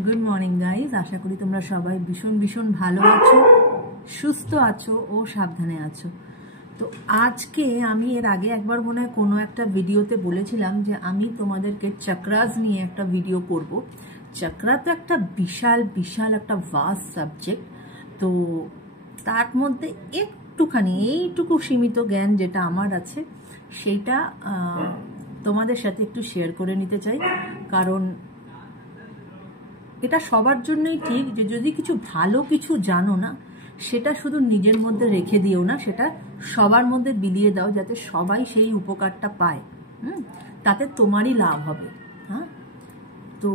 Good morning guys, আশা করি তোমরা সবাই ভীষণ ভীষণ ভালো আছো, সুস্থ আছো ও সাবধানে আছো। তো আজকে আমি এর আগে একবার মনে হয় কোনো একটা ভিডিওতে বলেছিলাম যে আমি তোমাদেরকে চক্রাস নিয়ে একটা ভিডিও করব। চক্রা তো একটা বিশাল বিশাল একটা ভাস্ট সাবজেক্ট। তো তার মধ্যে একটুখানি এইটুকু সীমিত জ্ঞান যেটা আমার আছে সেইটা তোমাদের সাথে একটু শেয়ার করে নিতে চাই। কারণ এটা সবার জন্যই ঠিক যে যদি কিছু ভালো কিছু জানো না, সেটা শুধু নিজের মধ্যে রেখে দিও না, সেটা সবার মধ্যে বিলিয়ে দাও যাতে সবাই সেই উপকারটা পায়। তাতে তোমারই লাভ হবে। হ্যাঁ, তো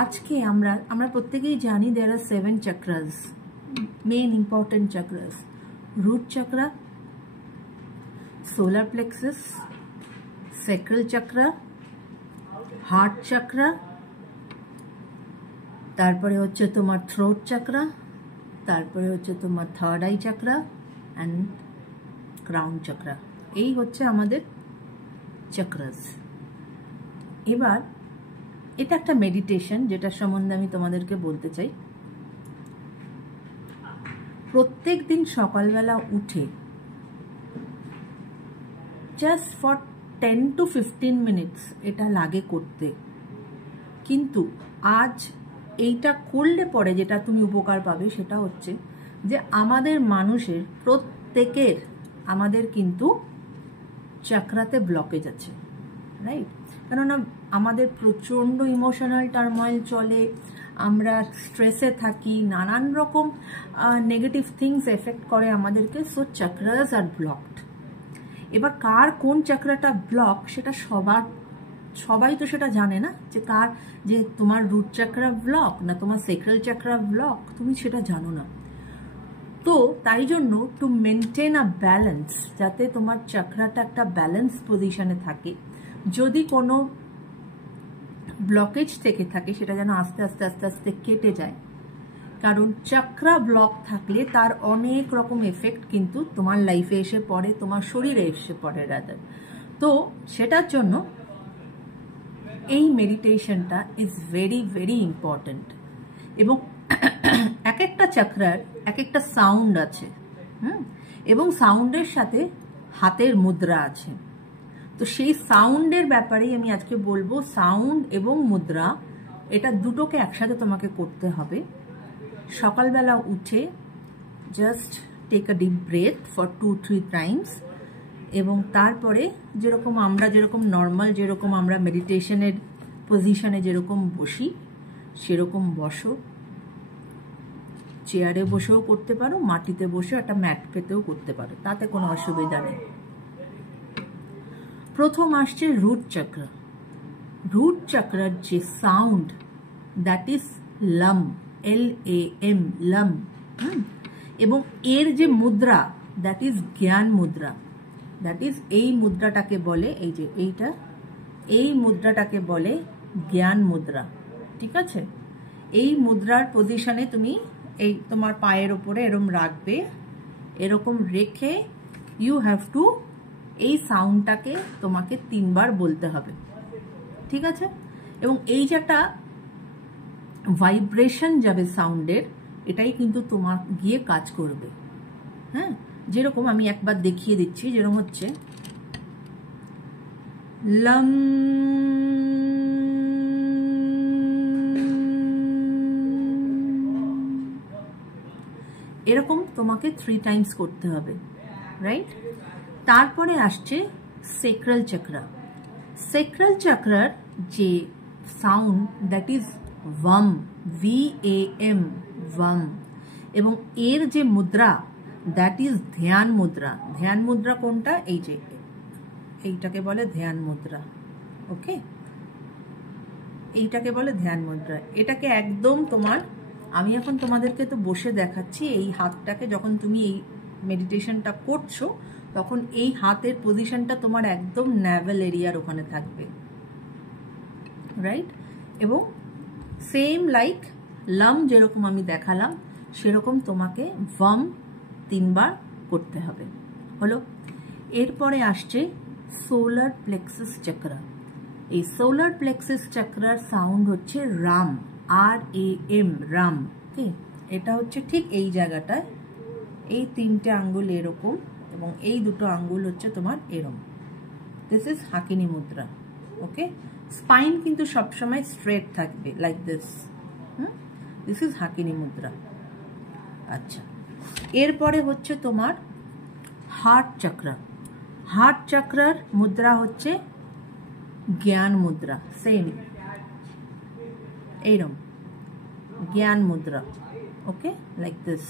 আজকে আমরা প্রত্যেকেই জানি there are 7 chakras, main important chakras: root chakra, solar plexus, sacral chakra, heart chakra, তারপরে হচ্ছে তোমার থ্রোট চক্রা, তারপরে হচ্ছে তোমার third eye chakra and crown chakra. এই হচ্ছে আমাদের চক্রাস। এবার এটা একটা মেডিটেশন যেটার সম্বন্ধে আমি তোমাদেরকে বলতে চাই। প্রত্যেক দিন সকালবেলা উঠে জাস্ট ফর 10 to 15 মিনিটস এটা লাগে করতে, কিন্তু আজ এইটা করলে পরে যেটা তুমি উপকার পাবে সেটা হচ্ছে যে আমাদের মানুষের প্রত্যেকের আমাদের কিন্তু চক্রাতে ব্লকেজ আছে, রাইট? কেননা আমাদের প্রচণ্ড ইমোশনাল টার্ময়েল চলে, আমরা স্ট্রেসে থাকি, নানান রকম নেগেটিভ থিংস এফেক্ট করে আমাদেরকে। সো চক্রাস আর ব্লকড। এবার কার কোন চক্রাটা ব্লক সেটা সবাই তো সেটা জানে না, যে তোমার রুট চক্রা ব্লক না তোমার স্যাক্রাল চক্রা ব্লক, তুমি সেটা জানো না। তো তাই জন্য টু মেনটেন আ ব্যালেন্স, যাতে তোমার চক্রাটা একটা ব্যালেন্স পজিশনে থাকে, যদি কোনো ব্লকেজ থেকে থাকে সেটা যেন আস্তে আস্তে আস্তে আস্তে কেটে যায়। কারণ চক্রা ব্লক থাকলে তার অনেক রকম এফেক্ট কিন্তু তোমার লাইফে এসে পড়ে, তোমার শরীরে এসে পড়ে রাদার। তো সেটার জন্য এই মেডিটেশনটা ইজ ভেরি ভেরি ইম্পর্টেন্ট। এবং এক একটা চক্রার এক একটা সাউন্ড আছে, এবং সাউন্ডের সাথে হাতের মুদ্রা আছে। তো সেই সাউন্ডের ব্যাপারেই আমি আজকে বলবো। সাউন্ড এবং মুদ্রা এটা দুটোকে একসাথে তোমাকে করতে হবে। সকালবেলা উঠে just take a deep breath for 2-3 times, এবং তারপরে যেরকম নর্মাল যেরকম আমরা মেডিটেশনের পজিশনে যেরকম বসি সেরকম বসো। চেয়ারে বসেও করতে পারো, মাটিতে বসেও একটা ম্যাট পেতেও করতে পারো, তাতে কোনো অসুবিধা নেই। প্রথম আসছে রুট চক্র। রুট চক্রার যে সাউন্ড, দ্যাট ইজ লাম, LAM, লাম। এবং এর যে মুদ্রা, দ্যাট ইজ জ্ঞান মুদ্রা। দ্যাট ইজ এই মুদ্রাটাকে বলে, এই যে এইটা, এই মুদ্রাটাকে বলে জ্ঞান মুদ্রা। ঠিক আছে? এই মুদ্রার পজিশনে তুমি এই তোমার পায়ের ওপরে এরকম রাখবে, এরকম রেখে ইউ হ্যাভ টু এই সাউন্ডটাকে তোমাকে 3 বার বলতে হবে। ঠিক আছে? এবং এই যে একটা ভাইব্রেশন যাবে সাউন্ডের, এটাই কিন্তু তোমার গিয়ে কাজ করবে। হ্যাঁ, যেরকম আমি একবার দেখিয়ে দিচ্ছি, যেরকম হচ্ছে লম, এরকম তোমাকে 3 টাইমস করতে হবে, রাইট? তারপরে আসছে স্যাক্রাল চক্রা। স্যাক্রাল চক্রার যে সাউন্ড, দ্যাট ইজ ভাম, VAM, ভাম। এবং এর যে মুদ্রা, দ্যাট ইজ ধ্যান মুদ্রা। ধ্যান মুদ্রা কোনটা? এই যে এইটাকে বলে ধ্যান মুদ্রা। ওকে, এইটাকে বলে ধ্যান মুদ্রা। এটাকে একদম তোমার, আমি এখন তোমাদেরকে তো বসে দেখাচ্ছি, এই হাতটাকে যখন তুমি এই মেডিটেশনটা করছো তখন এই হাতের পজিশনটা তোমার একদম ন্যাভেল এরিয়ার ওখানে থাকবে, রাইট? এবং সেম লাইক লাম যেরকম আমি দেখালাম সেরকম তোমাকে ভাম 3 বার করতে হবে। হলো? এরপরে আসছে সোলার প্লেক্সাস চক্রা। এই সোলার প্লেক্সাস চক্রার সাউন্ড হচ্ছে রাম, RAM, রাম। ওকে, এটা হচ্ছে ঠিক এই জায়গাটায়, এই 3টে আঙ্গুল এরকম এবং এই 2টো আঙ্গুল হচ্ছে তোমার এরম। দিস ইজ হাকিনী মুদ্রা। ওকে, স্পাইন কিন্তু সবসময় স্ট্রেট থাকবে, লাইক দিস। দিস ইজ হাকিনী মুদ্রা। আচ্ছা, এরপরে হচ্ছে তোমার হার্ট চক্রা। হার্ট চক্রার মুদ্রা হচ্ছে জ্ঞান মুদ্রা, সেম এইরকম জ্ঞান মুদ্রা। Okay, like this.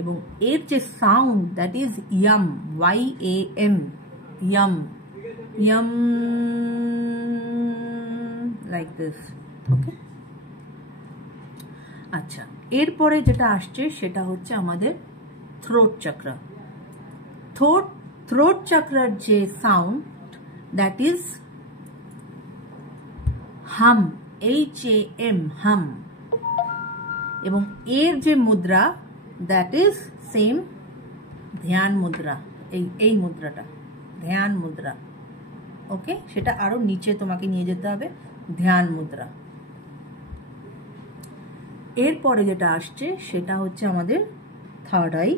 এবং এর যে sound, that is yam, YAM, yam, yam, like this. Okay, আচ্ছা, এরপরে যেটা আসছে সেটা হচ্ছে আমাদের থ্রোট চক্রা। থ্রোট চক্রার যে সাউন্ড, দ্যাট ইজ হাম, HAM, হাম। এবং এর যে মুদ্রা, দ্যাট ইজ সেম ধ্যান মুদ্রা। এই মুদ্রাটা ধ্যান মুদ্রা। ওকে, সেটা আরো নিচে তোমাকে নিয়ে যেতে হবে, ধ্যান মুদ্রা। এরপরে যেটা আসছে সেটা হচ্ছে আমাদের থার্ড আই।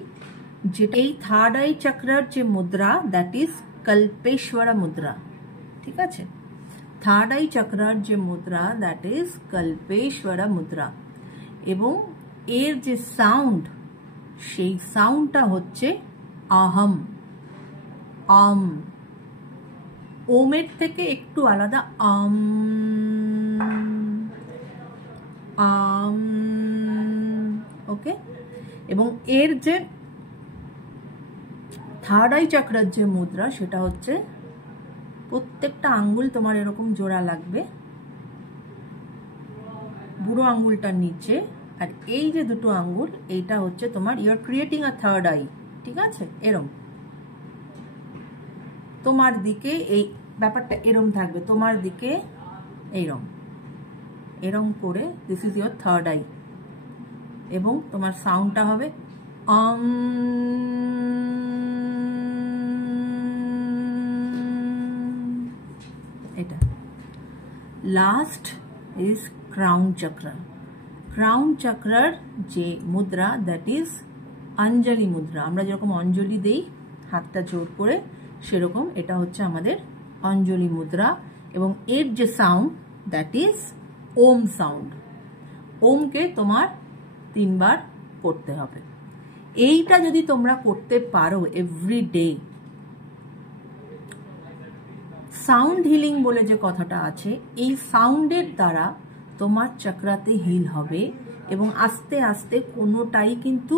যেটা এই থার্ড আই চক্রার যে মুদ্রা, দ্যাট ইজ কল্পেশ্বরা মুদ্রা। ঠিক আছে, থার্ড আই চক্রার যে মুদ্রা, দ্যাট ইজ কল্পেশ্বরা মুদ্রা। এবং এর যে সাউন্ড, সেই সাউন্ডটা হচ্ছে আহম, আম। ওমের থেকে একটু আলাদা, আম, আম। ওকে, এবং এর যে থার্ড আই চক্রার যে মুদ্রা, সেটা হচ্ছে প্রত্যেকটা আঙ্গুল তোমার এরকম জোড়া লাগবে, বুড়ো আঙ্গুলটার নিচে, আর এই যে 2টো আঙ্গুল, এইটা হচ্ছে তোমার, you are creating a third eye. ঠিক আছে, এরম তোমার দিকে এই ব্যাপারটা এরম থাকবে, তোমার দিকে এইরম, এরম করে, this is your third eye. এবং তোমার সাউন্ডটা হবে এটা। Last is crown chakra. Crown চক্রার যে মুদ্রা, দ্যাট ইজ অঞ্জলি মুদ্রা। আমরা যেরকম অঞ্জলি দেই হাতটা জোর করে, সেরকম এটা হচ্ছে আমাদের অঞ্জলি মুদ্রা। এবং এর যে sound, that is Om sound. ওমকে তোমার 3 বার করতে হবে। এইটা যদি তোমরা করতে পারো এভরি ডে, সাউন্ড হিলিং বলে যে কথাটা আছে, এই সাউন্ডের দ্বারা তোমার চক্রাতে হিল হবে। এবং আস্তে আস্তে, কোনোটাই কিন্তু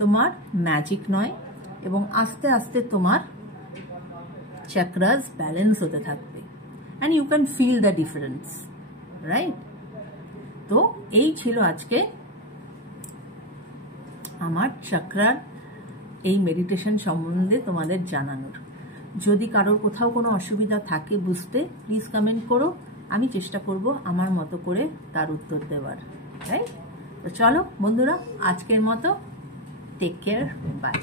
তোমার ম্যাজিক নয়, এবং আস্তে আস্তে তোমার চক্রাস ব্যালেন্স হতে থাকবে, and you can feel the difference, right? তো এই ছিল আজকে আমার চক্রার এই মেডিটেশন সম্বন্ধে তোমাদের জানানোর। যদি কারোর কোথাও কোনো অসুবিধা থাকে বুঝতে, প্লিজ কমেন্ট করো, আমি চেষ্টা করব আমার মতো করে তার উত্তর দেওয়ার, রাইট? তো চলো বন্ধুরা, আজকের মতো টেক কেয়ার, বাই।